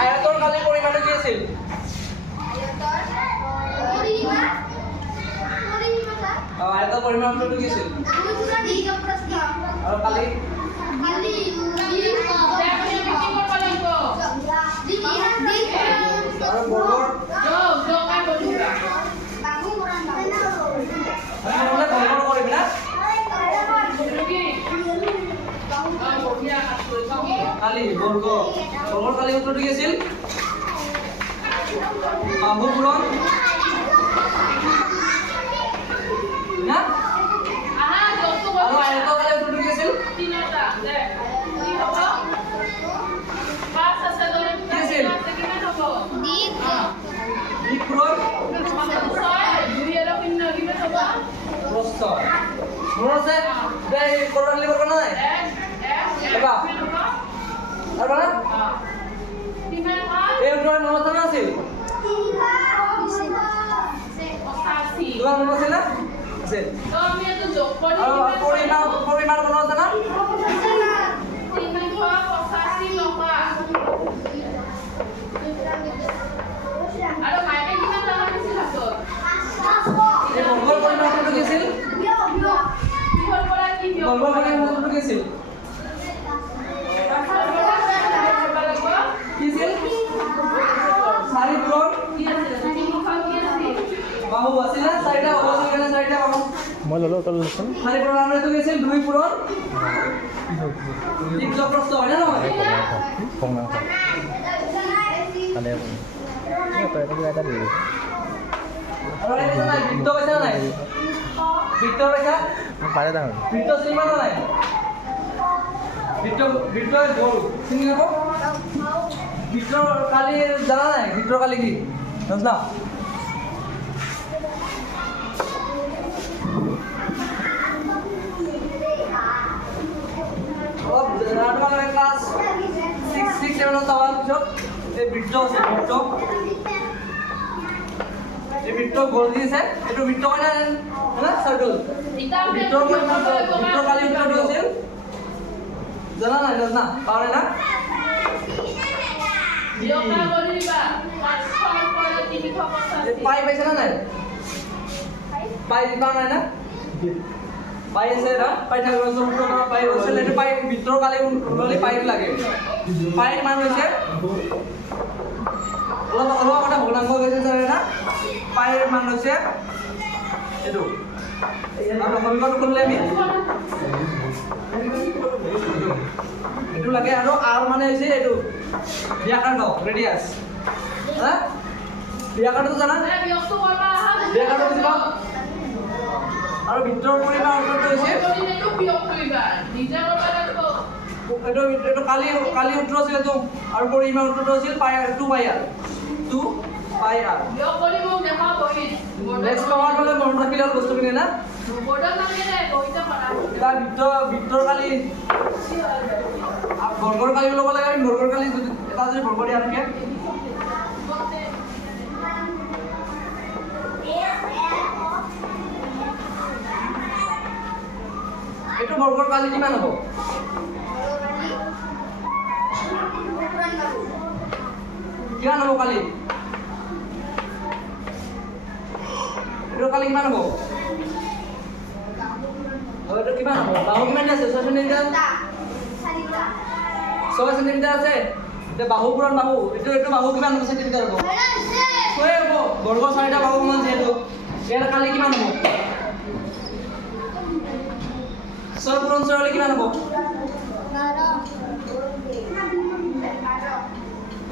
আয়তৰ কালিৰ পৰিমাণটো কি আছিল? আয়তৰ পৰিমাণটো কি আছিল? আৰু কালি আৰু বৰ্গৰ কৰিবি না কালি বৰ্গৰ কালি উত্তৰটো কি আছিল? বাহু পূৰণ না আৰু আয়তৰ কালি উত্তৰটো কি আছিল? দিক পূৰণ প্ৰস্থ মনত আছে কৰবাত লিখিব নাই এবা আৰু না এই উত্তৰ মনত আছিল তোমাৰ মনত আছিল না আছে আৰু পৰিমাণ মনত আছে না আৰু মাইকে কিমান টকা দিছিল হাতত এই বৰ্গৰ পৰিমাণটো কি আছিল? কিহৰ পৰা কি বৰ্গৰ পৰিমাণটো কি আছিল? কি আছিল? 4 পূৰণ বাহু আছিল না 4টা বাহু আছিল না 4টা বাহু মই ললো তল লৈছো 4 পূৰণ আৰু এইটো কি আছিল? 2 পূৰণ দীৰ্ঘ প্ৰস্থ হয় না নহয়? কংনা আলে এটা এটা দিবি আৰু এই যে বৃত্ত পাইছা নাই? বৃত্ত পাইছা? পাৰে দাম বৃত্ত চিনি পালা নাই? বৃত্ত গোল চিনি নাপাও? বৃত্তৰ কালি জানা নাই? বৃত্তৰ কালি কি জানা? তোমালোকে ক্লাছ 6 7 চাৱাৰ পিছত এই বৃত্ত আছে এই বৃত্ত গোল দিছে এইটো বৃত্ত কয় না চাৰ্কেল বৃত্তৰ কালি উত্তৰটো আছিল জানা নাই জানা পাৰে না পাই পাইছে না নাই পাই দিবা নাই না পাই আছে না পাই থাকিব পাই আছিল এইটো পাই বৃত্তৰ কালি উত্তৰলি পাই লাগে পাইৰ মান হৈছে অলপ এটা ভগ্নাংশ গৈছে চাৰে না পাইৰ মান হৈছে এইটো আৰু সমীকৰণ কৰিলে আমি এইটো লাগে আৰু আৰ মানে হৈছে এইটো ব্যাসাৰ্ধ ৰেডিয়াছ হা ব্যাসাৰ্ধটো জানা ব্যাসাৰ্ধ বুজিবা আৰু বৃত্তৰ পৰিমাণ অন্তৰটো হৈছে এইটো কালি উত্তৰ আছিল এইটো আৰু পৰিমাণ উত্তৰটো আছিল পাই 2 পাই আৰ 2 পাই আৰ নেক্সট পাৱাৰ মানে মনত ৰাখিলে বস্তুখিনি না বৃত্তৰ কালি বৰ্গৰ কালি ল'ব লাগে আমি বৰ্গৰ কালি এটা যদি বৰ্গ দিয়া থাকে এইটো বৰ্গৰ কালি কিমান হ'ব কালি এইটো কালি কিমান হ'ব এইটো কিমান হ'ব বাহু কিমান আছে 6 সেন্টিমিটাৰ 6 সেন্টিমিটাৰ আছে এতিয়া বাহু পূৰণ বাহু এইটো বাহু কিমান হ'ব সেন্টিমিটাৰ হ'ব 6 হ'ব বৰ্গ 4টা বাহু সমান যেহেতু ইয়াৰ কালি কিমান হ'ব 6 পূৰণ 6 হ'লে কিমান হ'ব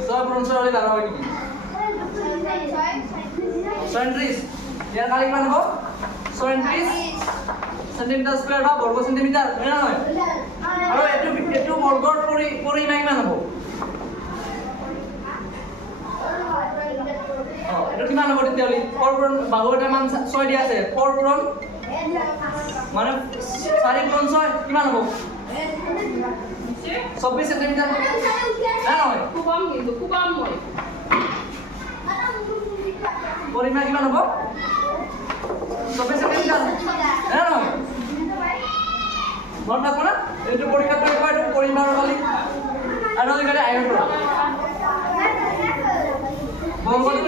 6 পূৰণ 6 হ'লে 12 হয় নেকি 37 ইয়াৰ কালি কিমান হ'ব 37 সেন্টিমিটাৰ স্কয়াৰ বা বৰ্গ সেন্টিমিটাৰ হয় না নহয় আৰু এইটো বৰ্গৰ পৰিমাণ কিমান হ'ব এইটো কিমান হ'ব তেতিয়াহ'লে 4 পূৰণ বাহু এটা মান 6 দিয়া আছে 4 পূৰণ মানে 4 পূৰণ 6 কিমান হ'ব 24 সেন্টিমিটাৰ না নহয় পৰিমাণ কিমান হ'ব 24 সেন্টিমিটাৰ না নহয় মনত ৰাখো না এইটো পৰীক্ষাটো এইটো পৰিমাণৰ কালি আৰু বাহিৰৰ পৰা বন্ধ কৰি